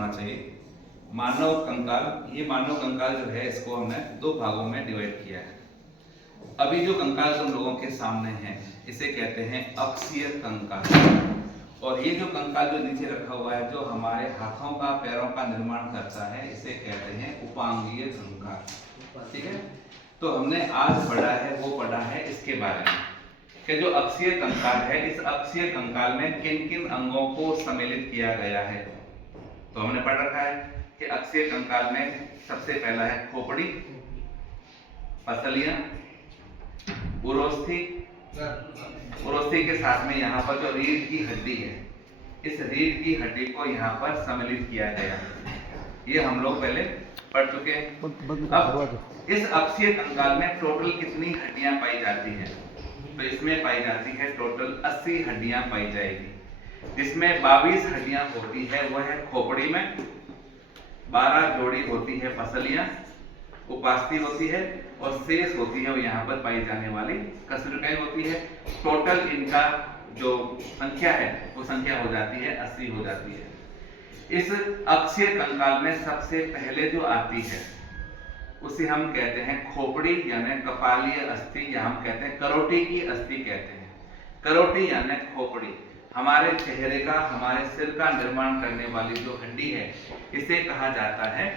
होना चाहिए। मानव कंकाल, ये मानव कंकाल जो है इसको हमने दो भागों में डिवाइड किया है। अभी जो कंकाल तुम लोगों के सामने है इसे कहते हैं अक्षीय कंकाल, और ये जो कंकाल जो नीचे रखा हुआ है जो हमारे हाथों का पैरों का निर्माण करता है इसे कहते हैं उपांगीय कंकाल। ठीक है, तो हमने आज पढ़ा है वो पढ़ा है इसके बारे में कि जो अक्षीय कंकाल है इस अक्षीय कंकाल में किन किन अंगों को सम्मिलित किया गया है। तो हमने पढ़ रखा है कि अक्षीय कंकाल में सबसे पहला है खोपड़ी, पसलियां, उरोस्थि, उरोस्थि के साथ में यहाँ पर जो रीढ़ की हड्डी है इस रीढ़ की हड्डी को यहाँ पर सम्मिलित किया गया है। ये हम लोग पहले पढ़ चुके हैं। अब इस अक्षीय कंकाल में टोटल कितनी हड्डियां पाई जाती है? तो इसमें पाई जाती है टोटल 80 हड्डियां पाई जाएगी, जिसमें 22 हड्डियां होती है वह है खोपड़ी में, 12 जोड़ी होती है पसलियां, उपास्थि होती है, और शेष होती है वो यहाँ पर पाई जाने वाली कशेरुकाएं होती है। टोटल इनका जो संख्या है वो संख्या हो जाती है 80 हो जाती है। इस अक्षीय कंकाल में सबसे पहले जो आती है उसे हम कहते हैं खोपड़ी यानी कपालीय अस्थि, या हम कहते हैं करोटी की अस्थि कहते हैं। करोटी यानी खोपड़ी हमारे चेहरे का, हमारे सिर का निर्माण करने वाली जो हड्डी है इसे कहा जाता है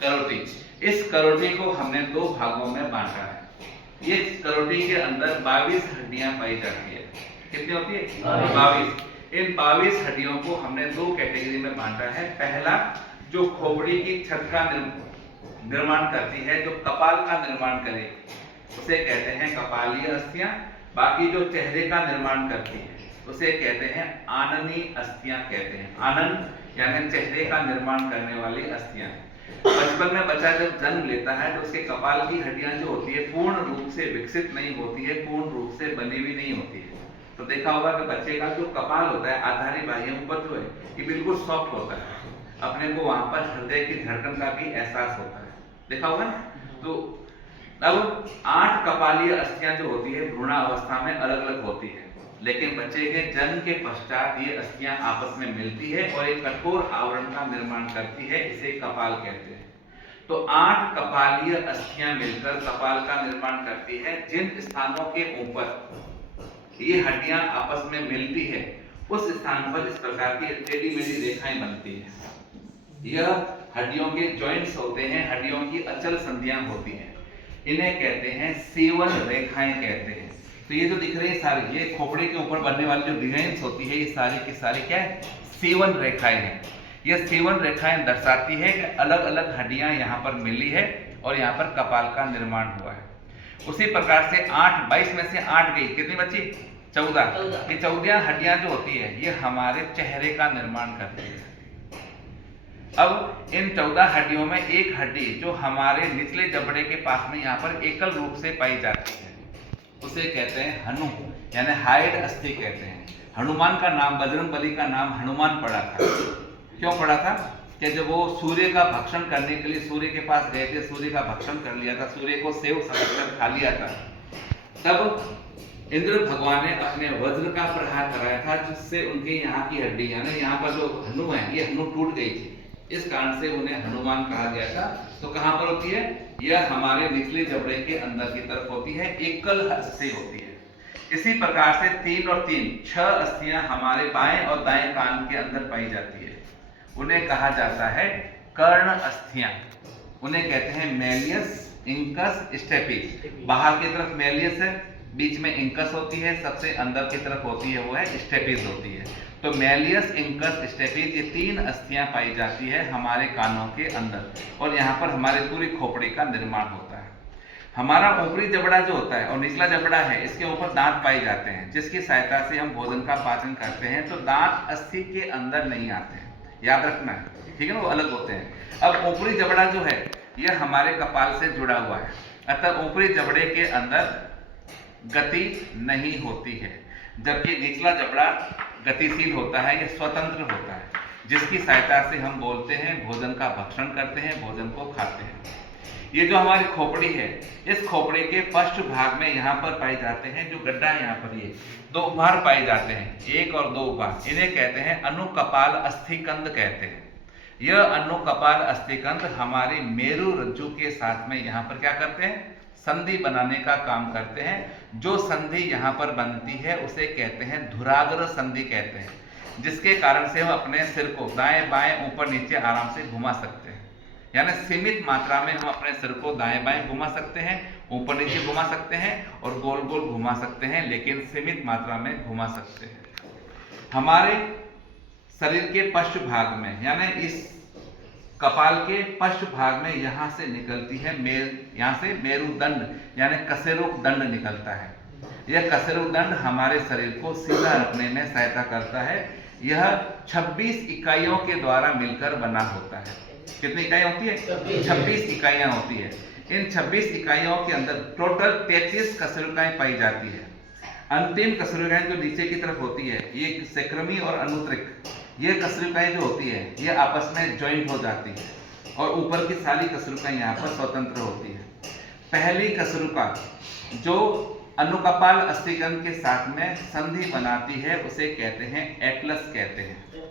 करोटी। इस करोटी को हमने दो भागों में बांटा है। ये करोटी के अंदर 22 हड्डियां पाई जाती है। कितनी होती है? 22। इन 22 हड्डियों को हमने दो कैटेगरी में बांटा है। पहला जो खोपड़ी की छत का निर्माण करती है, जो कपाल का निर्माण करे उसे कहते हैं कपालीय अस्थियां। बाकी जो चेहरे का निर्माण करती है उसे कहते हैं आननी अस्थियां कहते हैं। आनन यानी चेहरे का निर्माण करने वाली अस्थियां। बचपन में बच्चा जब जन्म लेता है तो उसके कपाल की हड्डियां जो होती है पूर्ण रूप से विकसित नहीं होती है, पूर्ण रूप से बनी हुई नहीं होती है। तो देखा होगा कि बच्चे का जो कपाल होता है आधारी बाह्य ऊपर जो है ये बिल्कुल सॉफ्ट होता है, अपने को वहां पर हृदय की धड़कन का भी एहसास होता है, देखा होगा ना। तो अब 8 कपालीय अस्थियां जो होती है भ्रूण अवस्था में अलग अलग होती है, लेकिन बच्चे के जन्म के पश्चात ये अस्थियां आपस में मिलती है और एक कठोर आवरण का निर्माण करती है, इसे कपाल कहते हैं। तो 8 कपालीय अस्थियां मिलकर कपाल का निर्माण करती है। जिन स्थानों के ऊपर ये हड्डियां आपस में मिलती है उस स्थान पर इस प्रकार की टेढ़ी मेढ़ी रेखाएं बनती है। यह हड्डियों के जॉइंट्स होते हैं, हड्डियों की अचल संधियां होती हैं, इन्हें कहते हैं सेवन रेखाएं कहते हैं। तो ये जो दिख रही है सारी, ये खोपड़ी के ऊपर बनने वाली जो डिजाइन्स होती है ये सारी की सारी क्या है? सेवन रेखाएं हैं। यह सेवन रेखाएं दर्शाती है कि अलग अलग हड्डियां यहाँ पर मिली है और यहाँ पर कपाल का निर्माण हुआ है। उसी प्रकार से 22 में से 8 गई, कितनी बची? 14। ये 14 हड्डियां जो होती है ये हमारे चेहरे का निर्माण करती है। अब इन 14 हड्डियों में एक हड्डी जो हमारे निचले जबड़े के पास में यहाँ पर एकल रूप से पाई जाती है उसे कहते हैं हनु यानी हाइड अस्थि कहते हैं। हनुमान का नाम, बजरंगबली का नाम हनुमान पड़ा था। क्यों पड़ा था? कि जब वो सूर्य का भक्षण करने के लिए सूर्य के पास गए थे, सूर्य का भक्षण कर लिया था, सूर्य को सेव समझकर खा लिया था, तब इंद्र भगवान ने अपने वज्र का प्रहार कराया था जिससे उनके यहाँ की हड्डी यानी यहाँ पर जो हनु है ये हनु टूट गई थी। इस कारण से उन्हें हनुमान कहा गया था। तो कहां पर होती है? यह हमारे निचले जबड़े के अंदर की तरफ होती है, एकल अस्थि होती है। इसी प्रकार से 3 और 3 6 अस्थियां हमारे बाएं और दाएं कान के अंदर पाई जाती है। उन्हें कहा जाता है कर्ण अस्थियां। उन्हें कहते हैं मेलियस, इंकस, स्टेपिस। बाहर की तरफ मेलियस है, बीच में इंकस होती है, सबसे अंदर की तरफ होती है वो है स्टेपिस होती है। तो मेलियस, इंकस, स्टेपिस ये 3 अस्थियां पाई जाती है हमारे कानों के अंदर, और यहाँ पर हमारे पूरी खोपड़ी का निर्माण होता है। हमारा ऊपरी जबड़ा जो होता है और निचला जबड़ा है इसके ऊपर दांत पाए जाते हैं जिसकी सहायता से हम भोजन का पाचन करते हैं। तो दांत अस्थि के अंदर नहीं आते हैं, याद रखना है, ठीक है ना, वो अलग होते हैं। अब ऊपरी जबड़ा जो है यह हमारे कपाल से जुड़ा हुआ है, अतः ऊपरी जबड़े के अंदर गति नहीं होती है, जबकि निचला जबड़ा गतिशील होता है, यह स्वतंत्र होता है, जिसकी सहायता से हम बोलते हैं, भोजन का भक्षण करते हैं, भोजन को खाते हैं। ये जो हमारी खोपड़ी है इस खोपड़ी के पृष्ठ भाग में यहाँ पर पाए जाते हैं जो गड्ढा है, यहाँ पर ये 2 भार पाए जाते हैं, 1 और 2 भार, इन्हें कहते हैं अनुकपाल अस्थिकंद कहते हैं। यह अनुकपाल अस्थिकंद हमारे मेरु रज्जु के साथ में यहाँ पर क्या करते हैं, संधि बनाने का काम करते हैं। जो संधि यहाँ पर बनती है उसे कहते हैं धुराग्र संधि कहते हैं, जिसके कारण से हम अपने सिर को दाएं बाएं ऊपर नीचे आराम से घुमा सकते हैं। यानी सीमित मात्रा में हम अपने सिर को दाएं बाएं घुमा सकते हैं, ऊपर नीचे घुमा सकते हैं और गोल गोल घुमा सकते हैं, लेकिन सीमित मात्रा में घुमा सकते हैं। हमारे शरीर के पश्च भाग में यानी इस कपाल के पश्च भाग में यहाँ से निकलती है यहाँ से मेरुदंड यानी कशेरुक दंड निकलता है। यह कशेरुक दंड हमारे शरीर को सीधा रखने में सहायता करता है। यह 26 इकाइयों के द्वारा मिलकर बना होता है। कितनी इकाइयां होती है? 26 इकाइयां होती है। इन 26 इकाइयों के अंदर टोटल 33 कशेरुकाएं पाई जाती है। अंतिम कशेरुकाएं जो नीचे की तरफ होती है, ये सेक्रमी और अनुत्रिक, ये कशेरुकाएं जो होती है ये आपस में ज्वाइंट हो जाती है और ऊपर की सारी कशेरुकाएं यहाँ पर स्वतंत्र होती है। पहली कशेरुका जो अनुकपाल अस्थिकंद के साथ में संधि बनाती है उसे कहते हैं एटलस कहते हैं।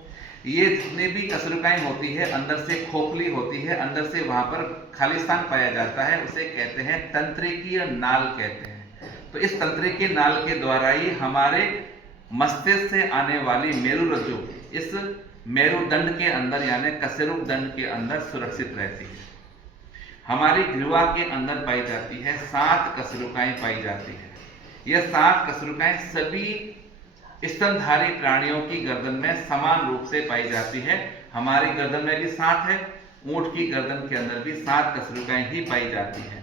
ये जितने भी कशेरुकाएं होती है अंदर से खोखली होती है, अंदर से वहां पर खाली स्थान पाया जाता है, उसे कहते हैं तंत्रिकीय नाल कहते हैं। तो इस तंत्रिकीय नाल के द्वारा ही हमारे मस्तिष्क से आने वाली मेरुरज्जु इस मेरुदंड के अंदर यानी कशेरुक दंड के अंदर सुरक्षित रहती है। हमारी ग्रीवा के अंदर पाई जाती है 7 कशेरुकाएं पाई जाती है। यह 7 कशेरुकाएं सभी स्तनधारी प्राणियों की गर्दन में समान रूप से पाई जाती है। हमारी गर्दन में भी 7 है, ऊंट की गर्दन के अंदर भी 7 कशेरुकाएं ही पाई जाती है।